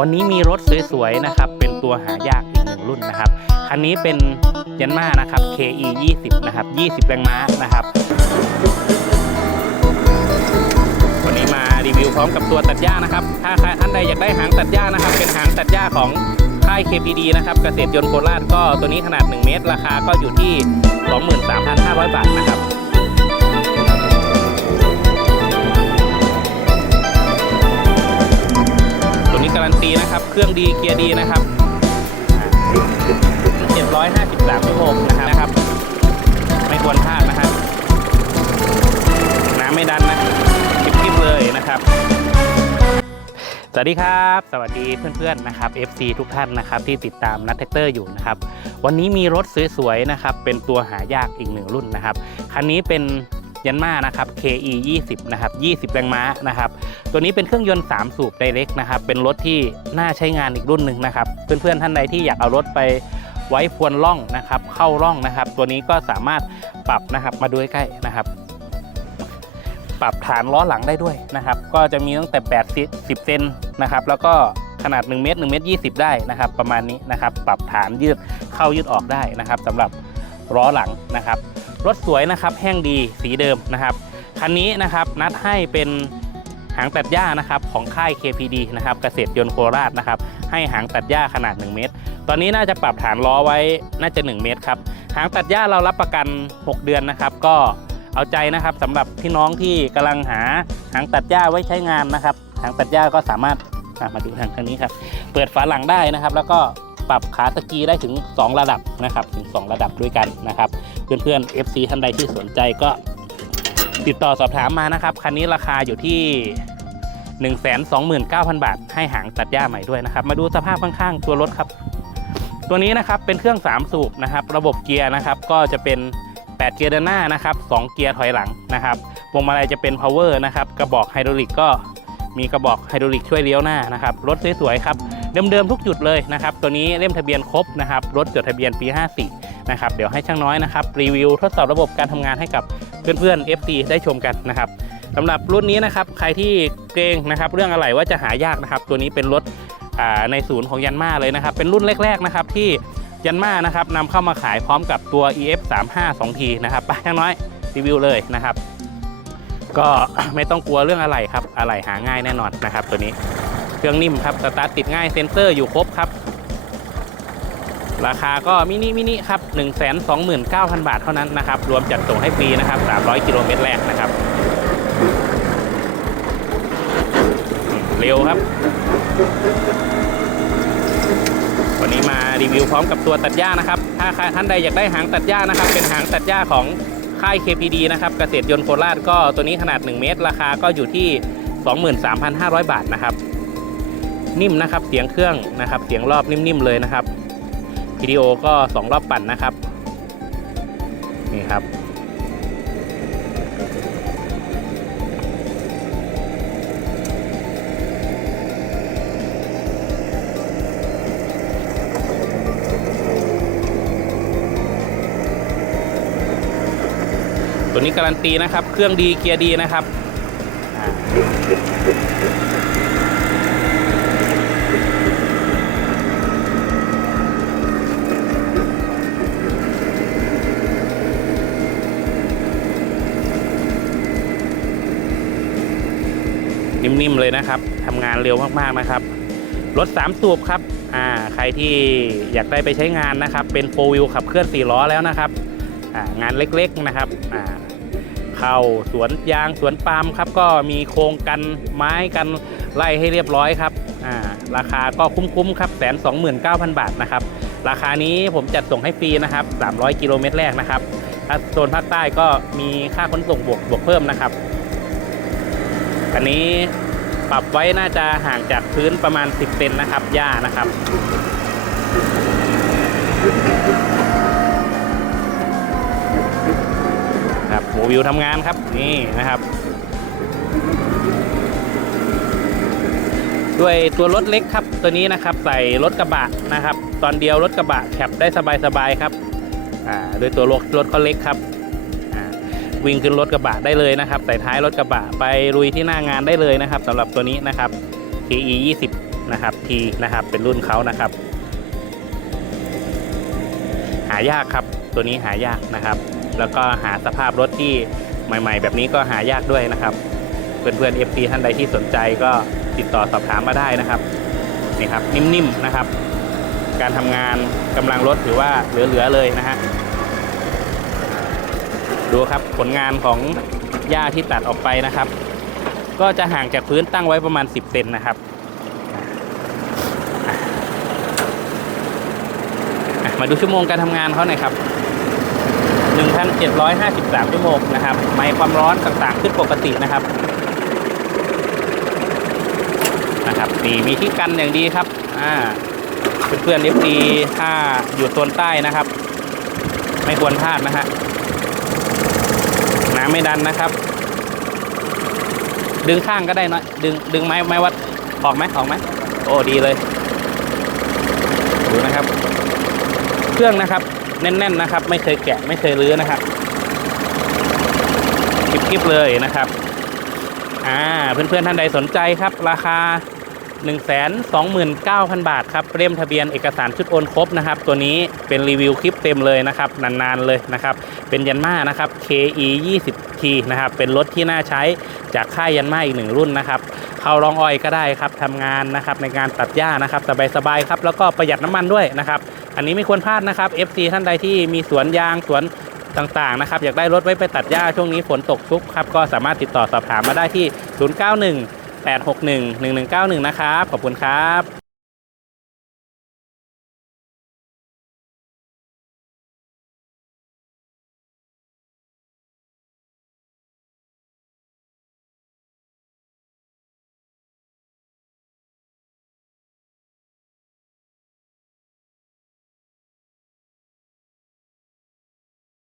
วันนี้มีรถสวยๆนะครับ เป็นตัวหายากอีกหนึ่งรุ่นนะครับ คันนี้เป็นยันมานะครับ KE 20นะครับ 20 แรงม้านะครับ วันนี้มารีวิวพร้อมกับตัวตัดหญ้านะครับ ถ้าใครท่านใดอยากได้หางตัดหญ้านะครับ เป็นหางตัดหญ้าของค่าย KPD นะครับ เกษตรยนต์โคราชก็ตัวนี้ขนาด 1 เมตร ราคาก็อยู่ที่ 23,500 บาทนะครับ เครื่องดีเกียร์ดีนะครับ753ชั่วโมงนะครับ ไม่ควรพลาดนะครับน้ำไม่ดันนะกิ๊บๆเลยนะครับสวัสดีครับ สวัสดีเพื่อนๆนะครับ FC ทุกท่านนะครับที่ติดตามนัทแท็กเตอร์อยู่นะครับวันนี้มีรถสวยๆนะครับเป็นตัวหายากอีกหนึ่งรุ่นนะครับคันนี้เป็น ยันมานะครับ KE 20นะครับ20 แรงม้านะครับ ตัวนี้เป็นเครื่องยนต์ 3 สูบไดเรกนะครับ เป็นรถที่น่าใช้งานอีกรุ่นหนึ่งนะครับ เพื่อนๆท่านใดที่อยากเอารถไปไว้พวนล่องนะครับ เข้าร่องนะครับ ตัวนี้ก็สามารถปรับนะครับมาดูใกล้ๆนะครับ ปรับฐานล้อหลังได้ด้วยนะครับ ก็จะมีตั้งแต่8 10เซนนะครับ แล้วก็ขนาด 1 เมตร1เมตร20 ได้นะครับ ประมาณนี้นะครับ ปรับฐานยืดเข้ายืดออกได้นะครับสำหรับล้อหลังนะครับ รถสวยนะครับแห้งดีสีเดิมนะครับคันนี้นะครับนัดให้เป็นหางตัดหญ้านะครับของค่าย KPD นะครับเกษตรยนต์โคราชนะครับให้หางตัดหญ้าขนาด 1 เมตร ตอนนี้น่าจะปรับฐานล้อไว้น่าจะ 1 เมตรครับหางตัดหญ้าเรารับประกัน 6 เดือนนะครับ ก็เอาใจนะครับสำหรับพี่น้องที่กำลังหาหางตัดหญ้าไว้ใช้งานนะครับหางตัดหญ้าก็สามารถมาดูทางทางนี้ครับเปิดฝาหลังได้นะครับ แล้วก็ ปรับขาสกีได้ถึง 2 ระดับนะครับ ถึง 2 ระดับด้วยกันนะครับ เพื่อนๆ FC ท่านใดที่สนใจก็ติดต่อสอบถามมานะครับ คันนี้ราคาอยู่ที่ 129,000 บาท ให้หางตัดหญ้าใหม่ด้วยนะครับ มาดูสภาพข้างๆ ตัวรถครับ ตัวนี้นะครับเป็นเครื่อง 3 สูบนะครับ ระบบเกียร์นะครับก็จะเป็น 8 เกียร์เดินหน้านะครับ 2 เกียร์ถอยหลังนะครับพวงมาลัยจะเป็น power นะครับ กระบอกไฮดรอลิกก็มีกระบอกไฮดรอลิกช่วยเลี้ยวหน้านะครับ รถสวยๆครับ เดิมๆทุกจุดเลยนะครับ ตัวนี้เล่มทะเบียนครบนะครับ รถจดทะเบียนปี 54 นะครับ เดี๋ยวให้ช่างน้อยนะครับ รีวิวทดสอบระบบการทำงานให้กับเพื่อนๆ FT ได้ชมกันนะครับสำหรับรุ่นนี้นะครับ ใครที่เกรงนะครับ เรื่องอะไรว่าจะหายากนะครับ ตัวนี้เป็นรถในศูนย์ของยันมาเลยนะครับ เป็นรุ่นแรกๆนะครับที่ยันมานะครับนำเข้ามาขายพร้อมกับตัว EF 3 5 2 t นะครับไปช่างน้อยรีวิวเลยนะครับ ก็ไม่ต้องกลัวเรื่องอะไรครับ อะไรหาง่ายแน่นอนนะครับ ตัวนี้ เครื่องนิ่มครับสตาร์ทติดง่ายเซ็นเซอร์อยู่ครบครับ ราคาก็มินิมินิครับ 1 2 9 0 0 0 บาทเท่านั้นนะครับ รวมจัดส่งให้ฟรีนะครับ 300 กิโลเมตรแรกนะครับ เร็วครับ วันนี้มารีวิวพร้อมกับตัวตัดหญ้านะครับ ถ้าท่านใดอยากได้หางตัดหญ้านะครับ เป็นหางตัดหญ้าของค่าย KPD นะครับ เกษตรยนต์โคราชก็ตัวนี้ขนาด 1 เมตร ราคาก็อยู่ที่ 23,500 บาทนะครับ นิ่มนะครับ เสียงเครื่องนะครับ เสียงรอบนิ่มๆเลยนะครับวิดีโอก็2รอบปั่นนะครับ นี่ครับตัวนี้การันตีนะครับ เครื่องดีเกียร์ดีนะครับ นิ่มๆเลยนะครับทำงานเร็วมากๆนะครับ รถ 3 สูบครับอ่าใครที่อยากได้ไปใช้งานนะครับ เป็นโฟวิลขับเคลื่อน4ล้อแล้วนะครับอ่างานเล็กๆนะครับอ่าเข้าสวนยางสวนปาล์มครับก็มีโครงกันไม้กันไล่ให้เรียบร้อยครับอ่าราคาก็คุ้มๆครับแสนสองหมื่นเก้าพันบาทนะครับราคานี้ผมจัดส่งให้ฟรีนะครับ 300 กิโลเมตรแรกนะครับถ้าโซนภาคใต้ก็มีค่าขนส่งบวกบวกเพิ่มนะครับ อันนี้ ปรับไว้น่าจะห่างจากพื้นประมาณ 10เซนนะครับหญ้านะครับ ครับโมวิวทำงานครับนี่นะครับด้วยตัวรถเล็กครับตัวนี้นะครับใส่รถกระบะนะครับ ตอนเดียวรถกระบะแคปได้สบายๆครับอ่าด้วยตัวรถรถก็เล็กครับ วิ่งขึ้นรถกระบะได้เลยนะครับใส่ท้ายรถกระบะไปลุยที่หน้างานได้เลยนะครับสำหรับตัวนี้นะครับ KE 20นะครับทีนะครับเป็นรุ่นเขานะครับ หายากครับตัวนี้หายากนะครับ แล้วก็หาสภาพรถที่ใหม่ ๆ แบบนี้ก็หายากด้วยนะครับ เพื่อนๆ FC ท่านใดที่สนใจก็ติดต่อสอบถามมาได้นะครับนี่ครับนิ่มๆนะครับ การทำงานกำลังรถถือว่าเหลือๆเลยนะฮะ ดูครับผลงานของหญ้าที่ตัดออกไปนะครับ ก็จะห่างจากพื้นตั้งไว้ประมาณ 10เซนนะครับมาดูชั่วโมงการทำงานเขาหน่อยครับ 1,753 ชั่วโมงนะครับ ไมค์ความร้อนต่างๆ ขึ้นปกตินะครับ นะครับนี่มีที่กันอย่างดีครับ อ่า เพื่อนๆเอฟดีถ้าอยู่โซนใต้นะครับ ไม่ควรพลาดนะฮะ ไม่ดันนะครับ ดึงข้างก็ได้นะดึงดึงไม้ไม้วัดออกไหมออกไหมโอ้ดีเลย ดูนะครับ เครื่องนะครับ แน่น ๆนะครับ ไม่เคยแกะไม่เคยรื้อนะครับคลิปๆเลยนะครับ อ่าเพื่อนๆท่านใดสนใจครับ ราคา 129,000 บาทครับเล่มทะเบียนเอกสารชุดโอนครบนะครับ ตัวนี้เป็นรีวิวคลิปเต็มเลยนะครับ นานๆเลยนะครับ เป็นยันมานะครับ KE 20T นะครับ เป็นรถที่น่าใช้จากค่ายยันมาอีกหนึ่งรุ่นนะครับ เข้ารองออยก็ได้ครับทำงานนะครับในการตัดหญ้านะครับ สบายๆครับ แล้วก็ประหยัดน้ำมันด้วยนะครับ อันนี้ไม่ควรพลาดนะครับ FC ท่านใดที่มีสวนยางสวนต่างๆนะครับ อยากได้รถไว้ไปตัดหญ้าช่วงนี้ฝนตกชุกครับ ก็สามารถติดต่อสอบถามมาได้ที่ 091 861 1191 นะครับ ขอบคุณครับ